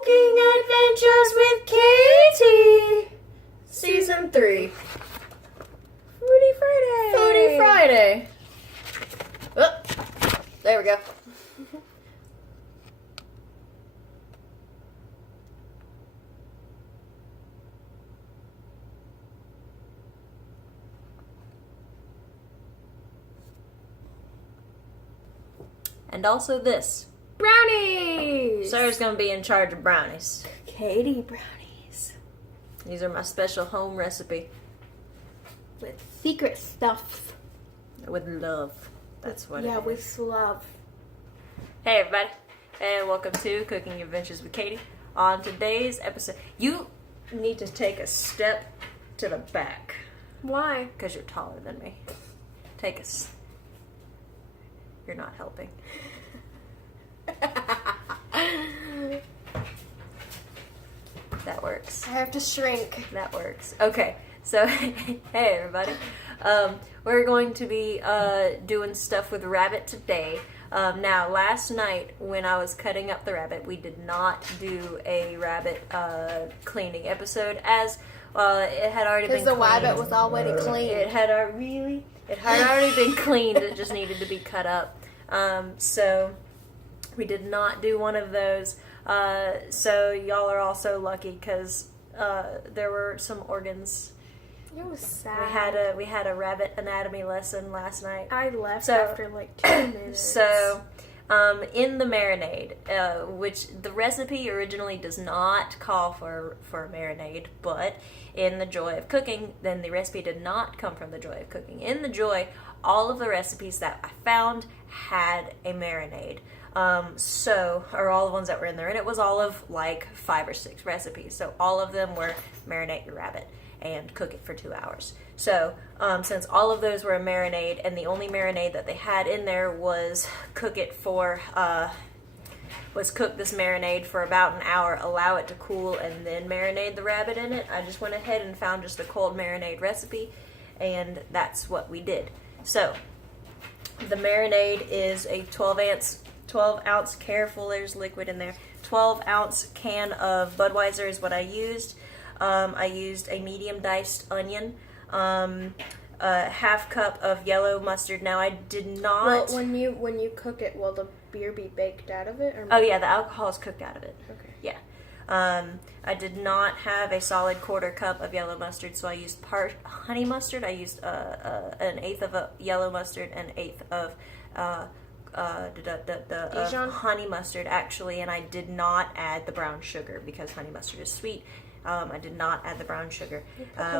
Cooking Adventures with Katie, Season 3. Foodie Friday! Foodie Friday. Oh, there we go. And also this. Brownies! Sarah's going to be in charge of brownies. Katie brownies. These are my special home recipe. With secret stuff. With love. That's what it is. Yeah, with love. Hey everybody, and welcome to Cooking Adventures with Katie. On today's episode, you need to take a step to the back. Why? Because you're taller than me. You're not helping. That works. I have to shrink. That works. Okay, so hey everybody. We're going to be doing stuff with rabbit today. Now, last night when I was cutting up the rabbit, we did not do a rabbit cleaning episode as it had already been cleaned. Because the rabbit was already clean. It had already been cleaned. It just needed to be cut up. So we did not do one of those. So y'all are also lucky because there were some organs. It was sad. We had a rabbit anatomy lesson last night. I left after like 2 minutes. So, in the marinade, which the recipe originally does not call for a marinade, but in the Joy of Cooking, then the recipe did not come from the Joy of Cooking. In the Joy, all of the recipes that I found had a marinade. Or all the ones that were in there, and it was all of like 5 or 6 recipes. So all of them were marinate your rabbit and cook it for 2 hours. So, since all of those were a marinade, and the only marinade that they had in there was cook this marinade for about an hour, allow it to cool, and then marinate the rabbit in it, I just went ahead and found just a cold marinade recipe, and that's what we did. So, the marinade is a 12 ounce, careful, there's liquid in there, 12 ounce can of Budweiser is what I used. I used a medium diced onion, a half cup of yellow mustard. Now I did not. Well, when you cook it, will the beer be baked out of it? Or oh yeah, the alcohol is cooked out of it. Okay. Yeah. I did not have a solid quarter cup of yellow mustard, so I used part honey mustard. I used an eighth of a yellow mustard and an eighth of honey mustard actually, and I did not add the brown sugar because honey mustard is sweet. I did not add the brown sugar.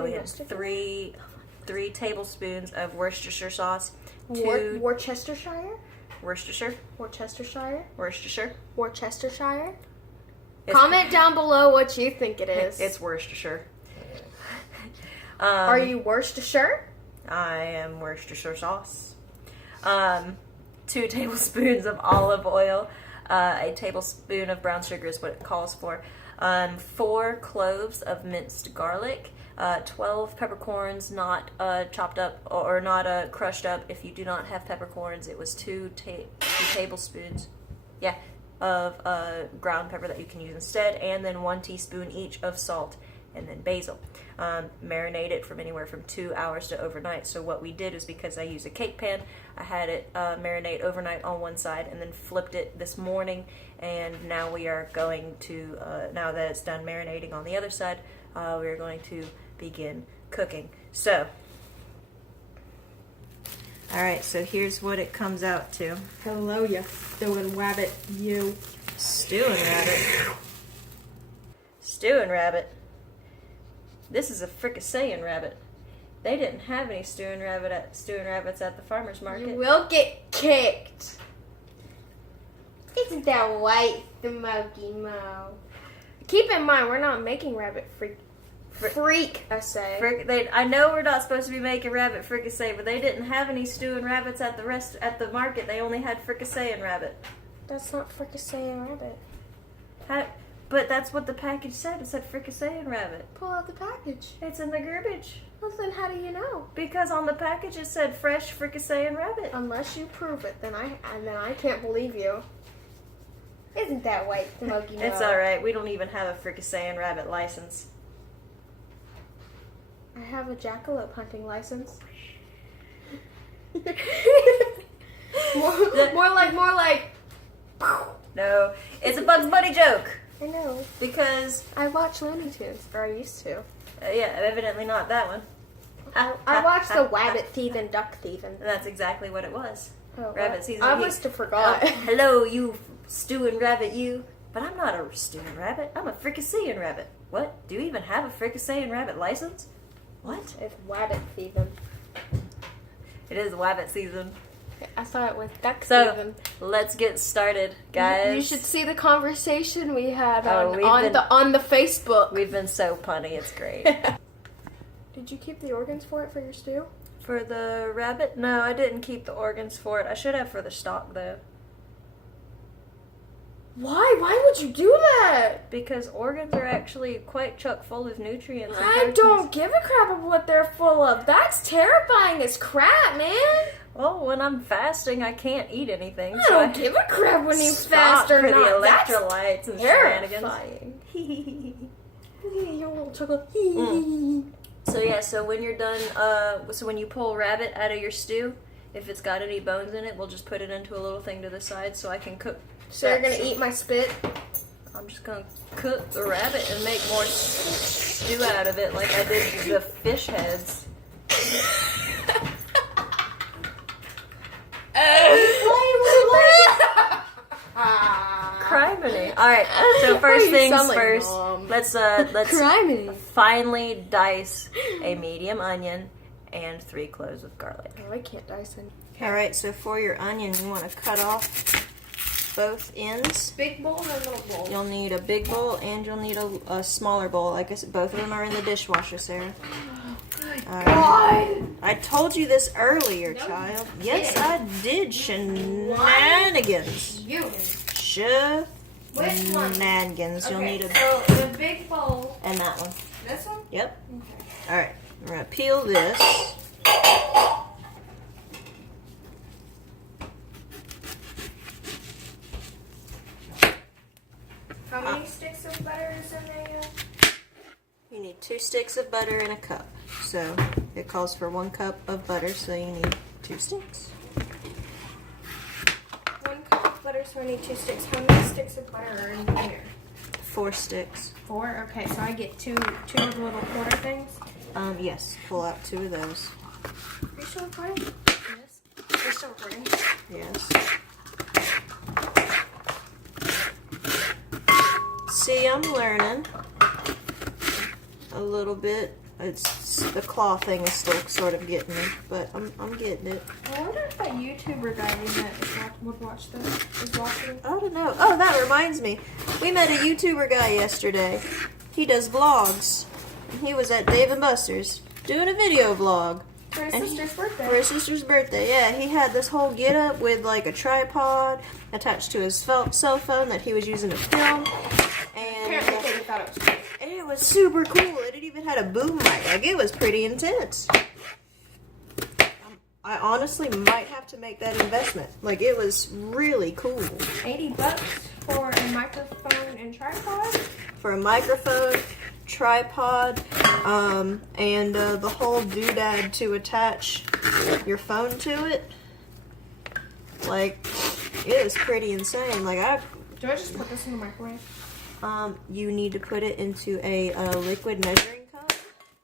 We had three tablespoons of Worcestershire sauce. Worcestershire. Comment down below what you think it is. It's Worcestershire. Are you Worcestershire? I am Worcestershire sauce. 2 tablespoons of olive oil. A tablespoon of brown sugar is what it calls for. 4 cloves of minced garlic, 12 peppercorns, not chopped up or not crushed up. If you do not have peppercorns, it was 2 tablespoons, of ground pepper that you can use instead, and then 1 teaspoon each of salt, and then basil. Marinate it from anywhere from 2 hours to overnight. So what we did is, because I use a cake pan, I had it marinate overnight on one side and then flipped it this morning, and now we are going to, now that it's done marinating on the other side, we are going to begin cooking. So, alright, so here's what it comes out to. Hello, you stewing rabbit, you. Stewing rabbit. This is a fricasseeing rabbit. They didn't have any stewing rabbits at the farmer's market. You will get kicked. It's that white smoky mo. Keep in mind, we're not making rabbit freak. I say. I know we're not supposed to be making rabbit fricassee, but they didn't have any stewing rabbits at the market. They only had fricasseeing rabbit. That's not fricasseeing rabbit. But that's what the package said. It said fricasseeing rabbit. Pull out the package. It's in the garbage. Well, then how do you know? Because on the package it said fresh fricasseeing rabbit. Unless you prove it, then I can't believe you. Isn't that white smoky mo? It's alright. We don't even have a fricassee and rabbit license. I have a jackalope hunting license. more like. No, it's a Bugs Bunny joke. I know. Because I watch Looney Tunes, or I used to. yeah, evidently not that one. I watched the Rabbit Thievin' Duck Thievin'. That's exactly what it was. Oh, Rabbit season. I must have forgot. Hello, you stewing rabbit, you. But I'm not a stewing rabbit. I'm a fricasseeing rabbit. What? Do you even have a fricasseeing rabbit license? What? It's Rabbit Thievin'. It is rabbit season. I thought it was duck So, thievin'. let's get started, guys. You should see the conversation we had Oh, on the Facebook. We've been so punny, it's great. Did you keep the organs for it for your stew? For the rabbit? No, I didn't keep the organs for it. I should have for the stock, though. Why? Why would you do that? Because organs are actually quite chock full of nutrients. And I proteins. don't give a crap of what they're full of. That's terrifying as crap, man. Well, when I'm fasting, I can't eat anything. I don't give a crap when you stop fast or for not. the electrolytes and shenanigans. Terrifying. Your little chocolate. So yeah, so when you're done, so when you pull rabbit out of your stew, if it's got any bones in it, we'll just put it into a little thing to the side so I can cook. So you're gonna eat my spit? I'm just gonna cook the rabbit and make more stew out of it, like I did the fish heads. Criminy. All right. So first things first. Let's Criminy. finely dice a medium onion and 3 cloves of garlic. Oh, I can't dice any. All right. So for your onion, you want to cut off both ends. Big bowl or little bowl? You'll need a big bowl and you'll need a smaller bowl. I guess both of them are in the dishwasher, Sarah. God. I told you this earlier, No, child. you Yes, didn't. I did. Shenanigans. You. Shenanigans. You'll need a So the big bowl. and that one. This one? Yep. Okay. All right. We're gonna peel this. How many sticks of butter is in there? You need 2 sticks of butter in a cup. So it calls for 1 cup of butter, so you need 2 sticks. 1 cup of butter, so I need 2 sticks. How many sticks of butter are in there? 4 sticks. 4? Okay, so I get two of the little quarter things. Yes. Pull out 2 of those. Are you still recording? Yes. You're still recording. Yes. See, I'm learning a little bit. It's the claw thing is still sort of getting me, but I'm getting it. I wonder if that YouTuber guy we met would watch this. Is watching. I don't know. Oh, that reminds me. We met a YouTuber guy yesterday. He does vlogs. He was at Dave & Buster's doing a video vlog. For his And sister's birthday. For his sister's birthday, yeah. He had this whole get-up with like a tripod attached to his cell phone that he was using to film. And Apparently they thought it was cool. it was super cool. It even had a boom mic. Like, it was pretty intense. I honestly might have to make that investment. Like, it was really cool. $80 for a microphone and tripod? For a microphone, tripod, and the whole doodad to attach your phone to it. Like, it was pretty insane. Like, Do I just put this in the microwave? you need to put it into a liquid measuring cup.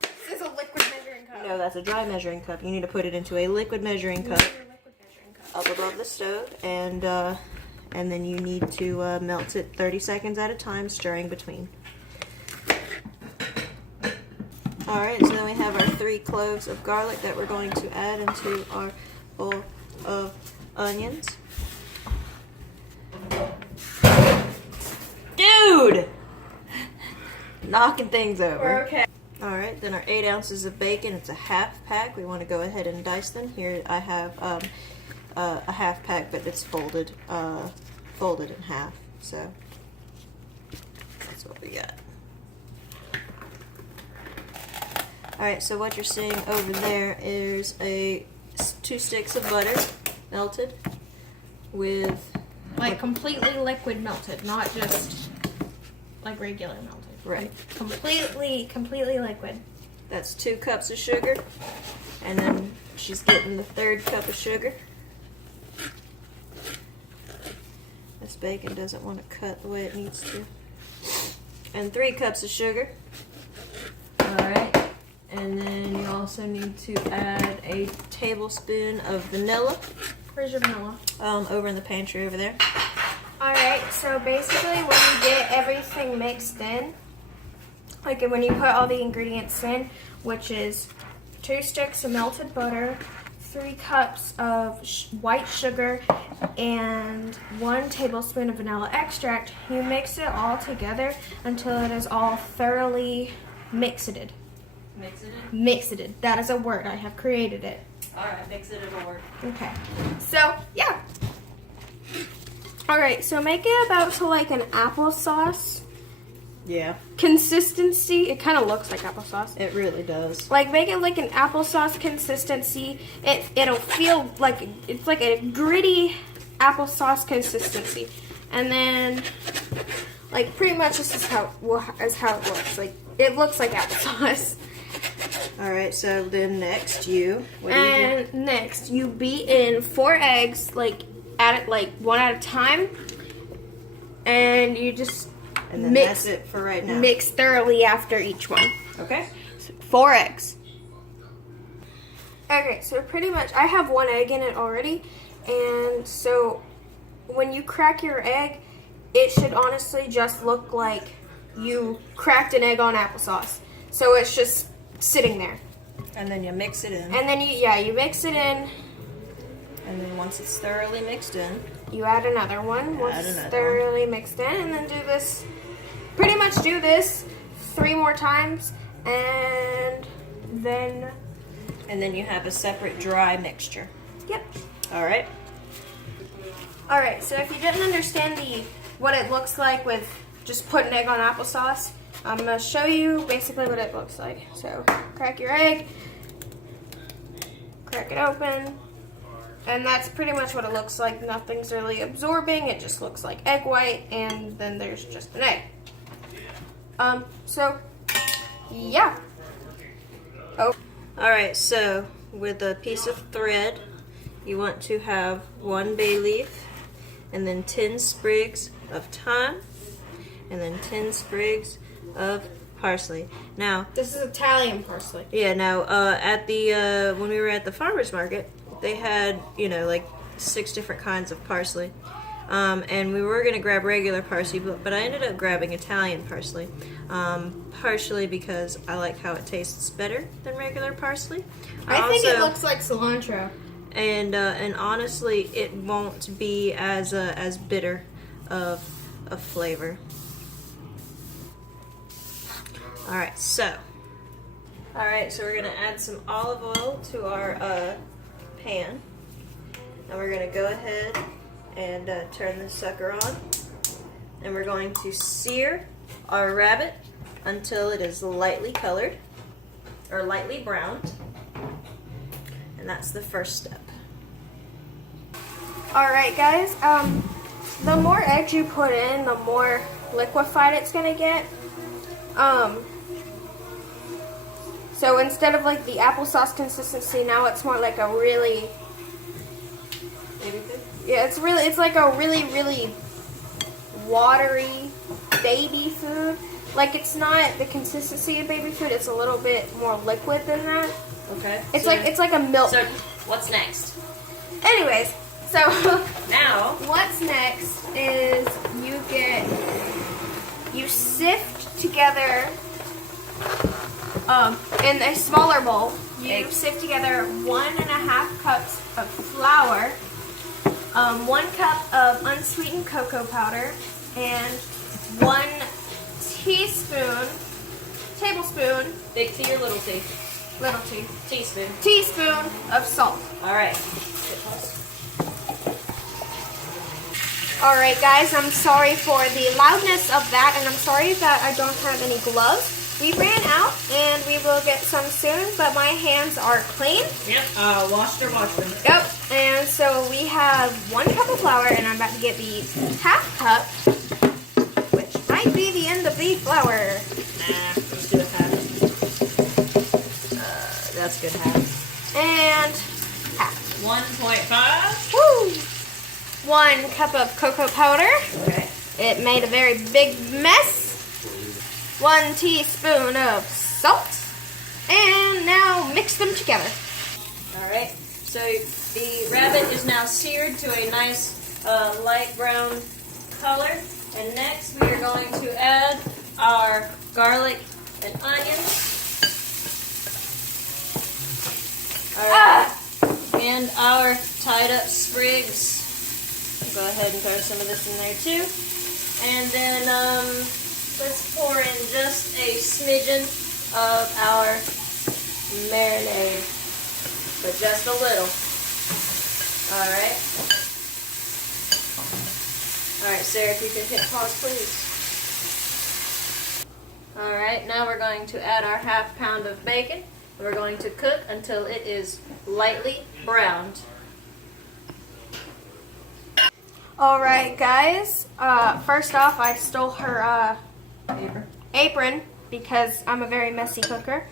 This is a liquid measuring cup. No, that's a dry measuring cup. You need to put it into a liquid measuring cup up above the stove, and then you need to melt it 30 seconds at a time, stirring between. Alright, so then we have our 3 cloves of garlic that we're going to add into our bowl of onions. Dude! Knocking things over. We're okay. Alright, then our 8 ounces of bacon. It's a half pack. We want to go ahead and dice them. Here I have a half pack, but it's folded in half. So that's what we got. Alright, so what you're seeing over there is 2 sticks of butter melted with Like completely liquid melted, not just like regular melted. Right. Completely liquid. That's 2 cups of sugar. And then she's getting the 3rd cup of sugar. This bacon doesn't want to cut the way it needs to. And 3 cups of sugar. Alright. And then you also need to add a tablespoon of vanilla. Where's your vanilla? Over in the pantry over there. Alright, so basically when you get everything mixed in, like when you put all the ingredients in, which is 2 sticks of melted butter, 3 cups of white sugar, and 1 tablespoon of vanilla extract, you mix it all together until it is all thoroughly mixed. Mixed. That is a word. I have created it. Alright, mix it in a word. Okay. So, yeah. Alright, so make it about to like an applesauce. Yeah. Consistency. It kind of looks like applesauce. It really does. Like make it like an applesauce consistency. It'll feel like it's like a gritty applesauce consistency. And then like pretty much this is how it looks. Like it looks like applesauce. Alright, so then next Next you beat in 4 eggs, like add it like 1 at a time. And you just and then that's it for right now. Mix thoroughly after each one. Okay. So 4 eggs. Okay, so pretty much I have 1 egg in it already. And so when you crack your egg, it should honestly just look like you cracked an egg on applesauce. So it's just sitting there. And then you mix it in. And then you mix it in. And then once it's thoroughly mixed in, you add another one. Once it's thoroughly mixed in, and then do this. Pretty much do this 3 more times, and then you have a separate dry mixture. Yep. All right. All right. So if you didn't understand what it looks like with just putting egg on applesauce, I'm gonna show you basically what it looks like. So crack your egg, crack it open. And that's pretty much what it looks like. Nothing's really absorbing. It just looks like egg white, and then there's just an egg. So, yeah. Oh. All right, so with a piece of thread, you want to have 1 bay leaf, and then 10 sprigs of thyme, and then 10 sprigs of parsley. Now, this is Italian parsley. Yeah, now, at the, when we were at the farmer's market, they had, like 6 different kinds of parsley. And we were going to grab regular parsley, but I ended up grabbing Italian parsley. Partially because I like how it tastes better than regular parsley. I think it looks like cilantro. And honestly, it won't be as bitter of flavor. Alright, so we're going to add some olive oil to our pan. And we're going to go ahead and turn this sucker on. And we're going to sear our rabbit until it is lightly colored, or lightly browned. And that's the first step. Alright guys, the more eggs you put in, the more liquefied it's going to get. So instead of like the applesauce consistency, now it's more like a really... Yeah, it's like a really watery baby food. Like it's not the consistency of baby food, it's a little bit more liquid than that. Okay. It's like a milk. So what's next? Anyways, so now what's next is you sift together in a smaller bowl, you sift together 1.5 cups of flour, 1 cup of unsweetened cocoa powder, and 1 tablespoon, big T or little T? little T, Teaspoon of salt. All right. Alright guys, I'm sorry for the loudness of that, and I'm sorry that I don't have any gloves. We ran out, and we will get some soon, but my hands are clean. Yep, washed them. Yep, and so we have 1 cup of flour, and I'm about to get the half cup, which might be the end of the flour. Nah, let's do a half. That's good half. And half. 1.5. Woo! 1 cup of cocoa powder. Okay. It made a very big mess. 1 teaspoon of salt. And now mix them together. Alright, so the rabbit is now seared to a nice light brown color. And next we are going to add our garlic and onions. Alright, and our tied up sprigs. Go ahead and throw some of this in there too. And then let's pour in just a smidgen of our marinade, but just a little. Alright. Alright, Sarah, if you could hit pause, please. Alright, now we're going to add our ½ pound of bacon. We're going to cook until it is lightly browned. Alright, guys. First off, I stole her apron because I'm a very messy cooker.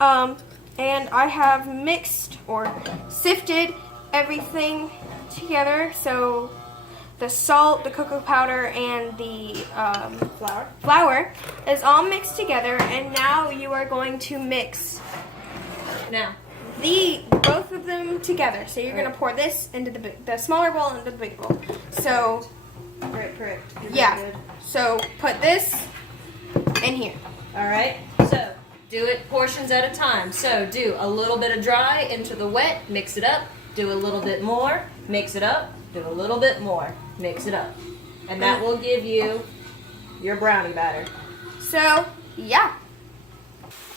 And I have mixed or sifted everything together. So the salt, the cocoa powder, and the flour is all mixed together. And now you are going to mix both of them together. So you're going to pour this into the smaller bowl into the big bowl. So Correct. yeah. So put this in here. Alright, so do it portions at a time. So do a little bit of dry into the wet, mix it up, do a little bit more, mix it up, do a little bit more, mix it up. And that will give you your brownie batter. So, yeah.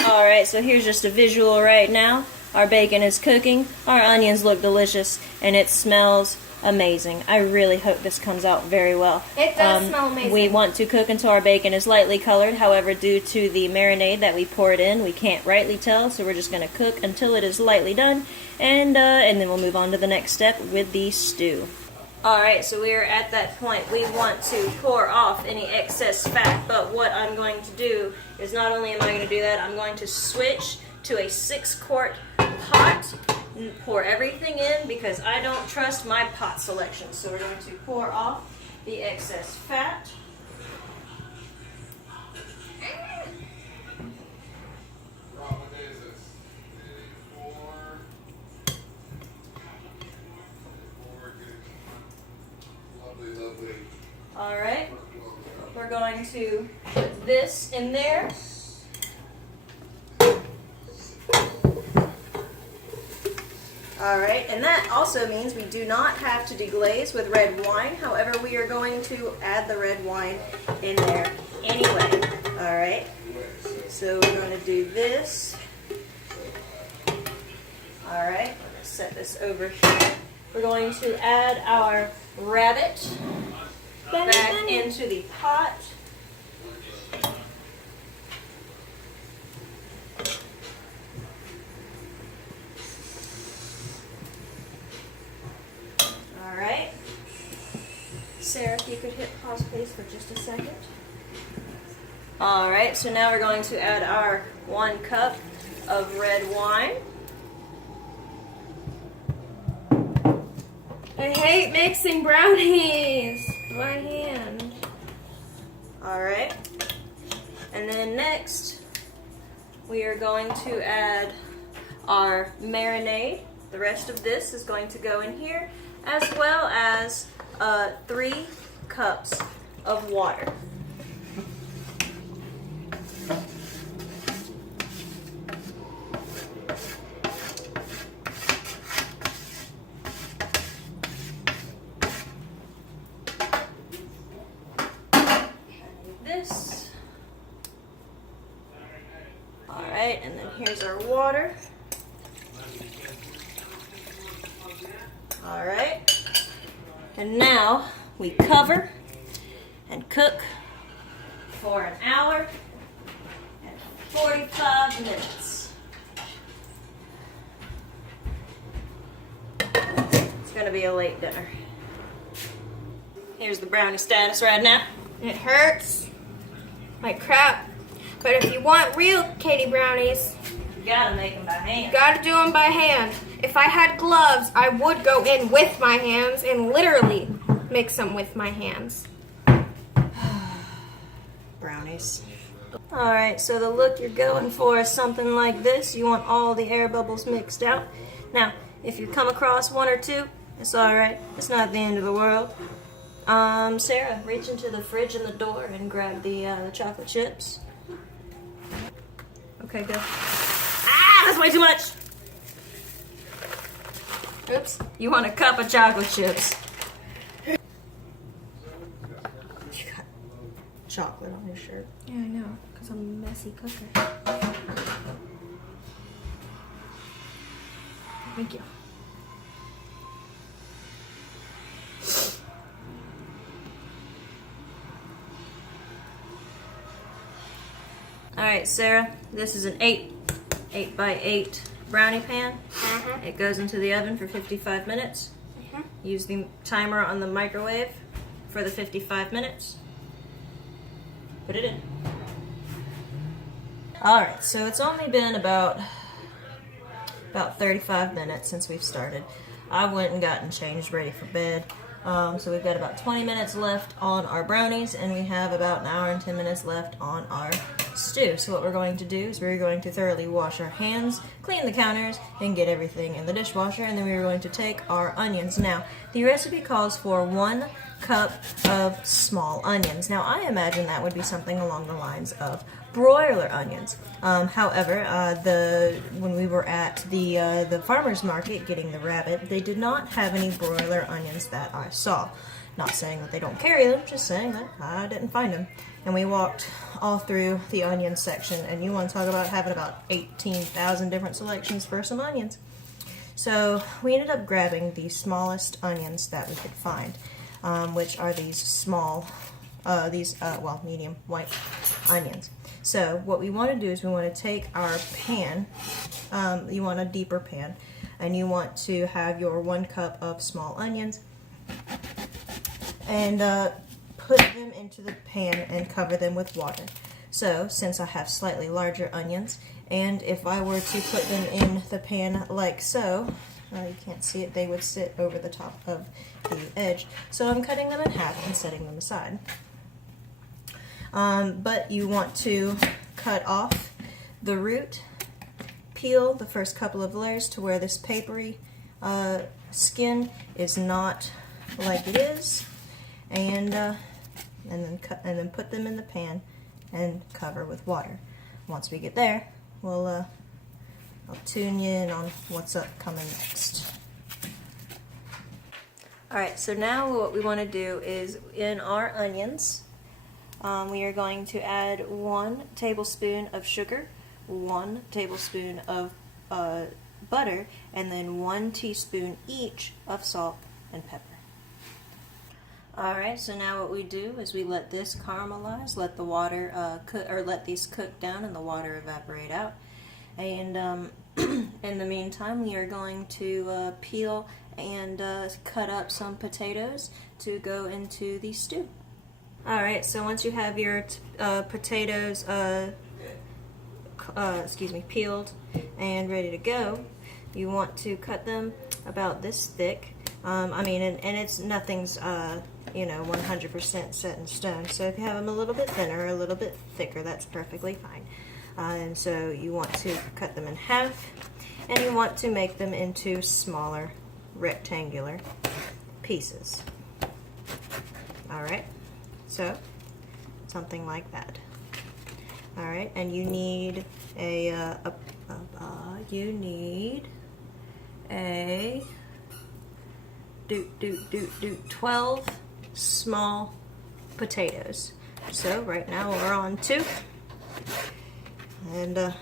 Alright, so here's just a visual right now. Our bacon is cooking, our onions look delicious, and it smells amazing. I really hope this comes out very well. It does smell amazing. We want to cook until our bacon is lightly colored. However, due to the marinade that we poured in, we can't rightly tell, so we're just going to cook until it is lightly done, and then we'll move on to the next step with the stew. Alright, so we are at that point. We want to pour off any excess fat, but what I'm going to do is not only am I going to do that, I'm going to switch to a 6-quart pot and pour everything in because I don't trust my pot selection. So we're going to pour off the excess fat. Alright, we're going to put this in there. Alright, and that also means we do not have to deglaze with red wine. However, we are going to add the red wine in there anyway. Alright, so we're going to do this. Alright, I'm going to set this over here. We're going to add our rabbit back into the pot. Alright. Sarah, if you could hit pause please for just a second. Alright, so now we're going to add our 1 cup of red wine. I hate mixing brownies by hand. Alright. And then next, we are going to add our marinade. The rest of this is going to go in here, as well as 3 cups of water. This. Alright, and then here's our water. Alright, and now we cover and cook for an hour at 45 minutes. It's gonna be a late dinner. Here's the brownie status right now. It hurts like crap. But if you want real Katie brownies, You gotta make them by you hand. gotta do them by hand. If I had gloves, I would go in with my hands and literally mix them with my hands. Brownies. Alright, so the look you're going for is something like this. You want all the air bubbles mixed out. Now, if you come across one or two, it's alright. It's not the end of the world. Sarah, reach into the fridge in the door and grab the chocolate chips. Okay, go. Ah, that's way too much! Oops. You want a cup of chocolate chips. You got chocolate on your shirt. Yeah, I know, because I'm a messy cooker. Thank you. Alright, Sarah, this is an 8 by 8 brownie pan. It goes into the oven for 55 minutes. Use the timer on the microwave for the 55 minutes. Put it in. Alright, so it's only been about 35 minutes since we've started. I went and gotten changed, ready for bed. So we've got about 20 minutes left on our brownies, and we have about an hour and 10 minutes left on our stew. So what we're going to do is we're going to thoroughly wash our hands, clean the counters, and get everything in the dishwasher, and then we're going to take our onions. Now, the recipe calls for 1 cup of small onions. Now, I imagine that would be something along the lines of broiler onions. However, when we were at the farmer's market getting the rabbit, they did not have any broiler onions that I saw. Not saying that they don't carry them, just saying that I didn't find them. And we walked all through the onion section, and you want to talk about having about 18,000 different selections for some onions. So we ended up grabbing the smallest onions that we could find, which are these small, medium white onions. So what we want to do is we want to take our pan, you want a deeper pan, and you want to have your 1 cup of small onions, and put them into the pan and cover them with water. So since I have slightly larger onions, and if I were to put them in the pan like so, you can't see it, they would sit over the top of the edge. So I'm cutting them in half and setting them aside. But you want to cut off the root, peel the first couple of layers to where this papery skin is not like it is, and then put them in the pan and cover with water. Once we get there, I'll tune you in on what's coming next. Alright, so now what we want to do is in our onions, we are going to add 1 tablespoon of sugar, 1 tablespoon of butter, and then 1 teaspoon each of salt and pepper. Alright, so now what we do is we let this caramelize, let the water let these cook down and the water evaporate out. And in the meantime, we are going to peel and cut up some potatoes to go into the stew. Alright, so once you have your potatoes peeled and ready to go, you want to cut them about this thick. And nothing's 100% set in stone. So if you have them a little bit thinner or a little bit thicker, that's perfectly fine. And so you want to cut them in half, and you want to make them into smaller rectangular pieces. Alright, so something like that. Alright, and you need a 12 small potatoes. So right now we're on 2, and I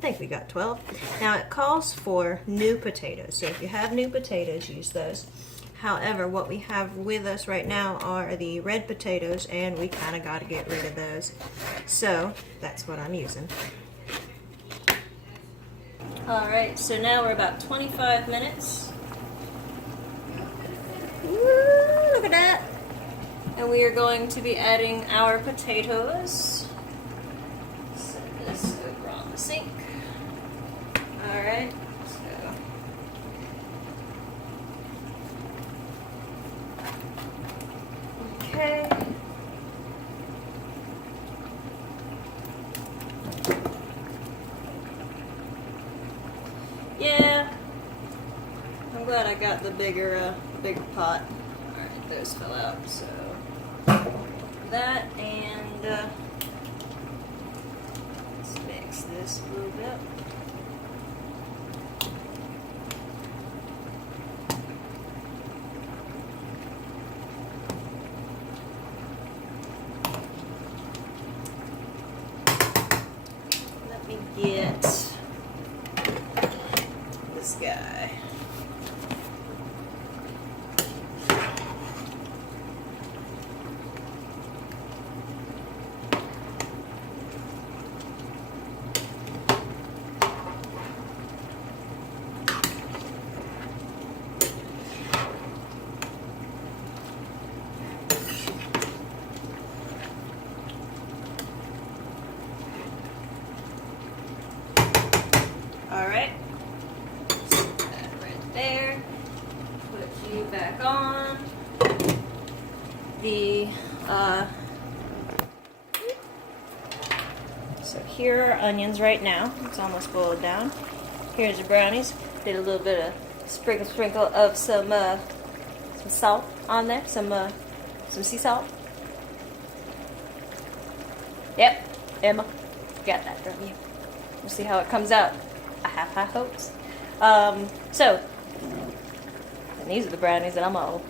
think we got 12. Now it calls for new potatoes, so if you have new potatoes, use those. However, what we have with us right now are the red potatoes, and we kind of got to get rid of those. So that's what I'm using. Alright, so now we're about 25 minutes. Woo, look at that. And we are going to be adding our potatoes. Set this over on the sink. Alright, so. Okay. Yeah, I'm glad I got the bigger pot. Alright, those fell out, so that, and let's mix this a little bit. Let me get this guy. Alright. Set that right there. Put you back on. So here are onions right now. It's almost boiled down. Here's your brownies. Did a little bit of sprinkle of some salt on there. Some sea salt. Yep, Emma, got that, don't you? We'll see how it comes out. I have high hopes. So, and these are the brownies that I'm all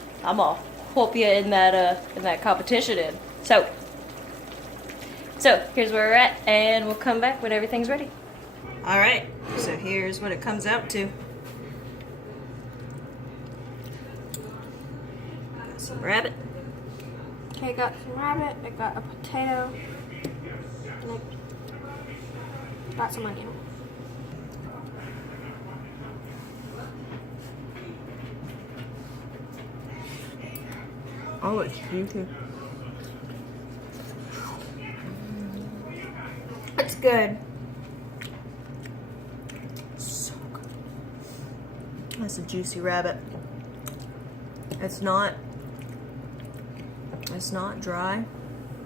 whoop you in that competition in. So here's where we're at, and we'll come back when everything's ready. All right. So here's what it comes out to. Got some rabbit. Okay, got some rabbit, I got a potato, and I got some onion. Oh, it's juicy. It's good. So good. That's a juicy rabbit. It's not dry.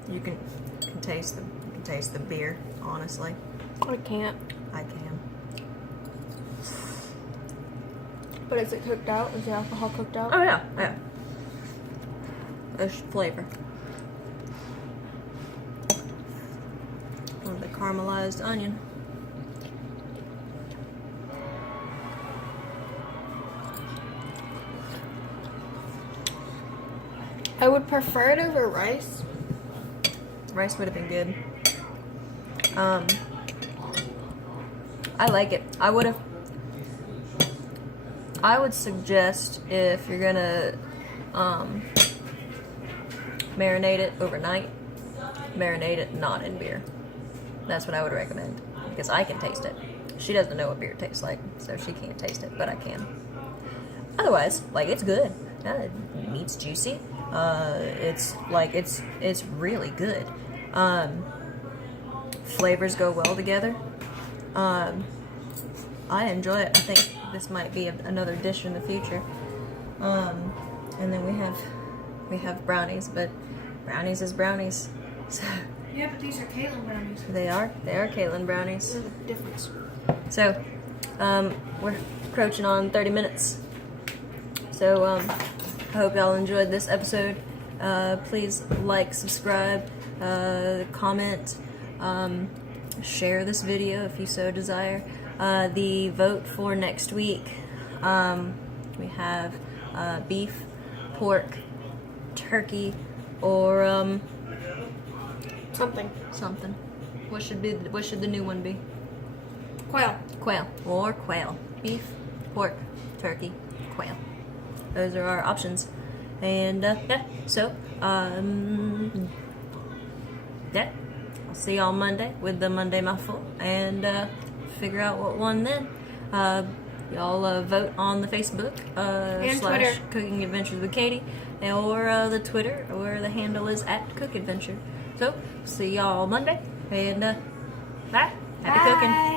You can taste the beer, honestly. I can't. I can. But is it cooked out? Is the alcohol cooked out? Oh yeah, yeah. There's flavor. Of the caramelized onion. I would prefer it over rice. Rice would have been good. I like it. I would suggest, if you're gonna marinate it overnight, marinate it not in beer. That's what I would recommend, because I can taste it. She doesn't know what beer tastes like, so she can't taste it, but I can. Otherwise, like, it's good. Meat's juicy. It's really good. Flavors go well together. I enjoy it. I think this might be another dish in the future. And then we have brownies, but brownies is brownies. So Yeah, but these are Caitlin brownies. they are Caitlin brownies. There's a difference. So we're approaching on 30 minutes. So I hope y'all enjoyed this episode. Please like, subscribe, comment, share this video if you so desire. The vote for next week, we have beef, pork, turkey, or Something. something. What should the new one be? Quail. Quail or quail. Beef, pork, turkey, quail. Those are our options. And yeah, so yeah, I'll see y'all Monday with the Monday Mouthful, and figure out what won then. Y'all vote on the Facebook And / Twitter. Cooking Adventures with Katie, or the Twitter, where the handle is @CookAdventure. So, see y'all Monday, and bye. Happy cooking.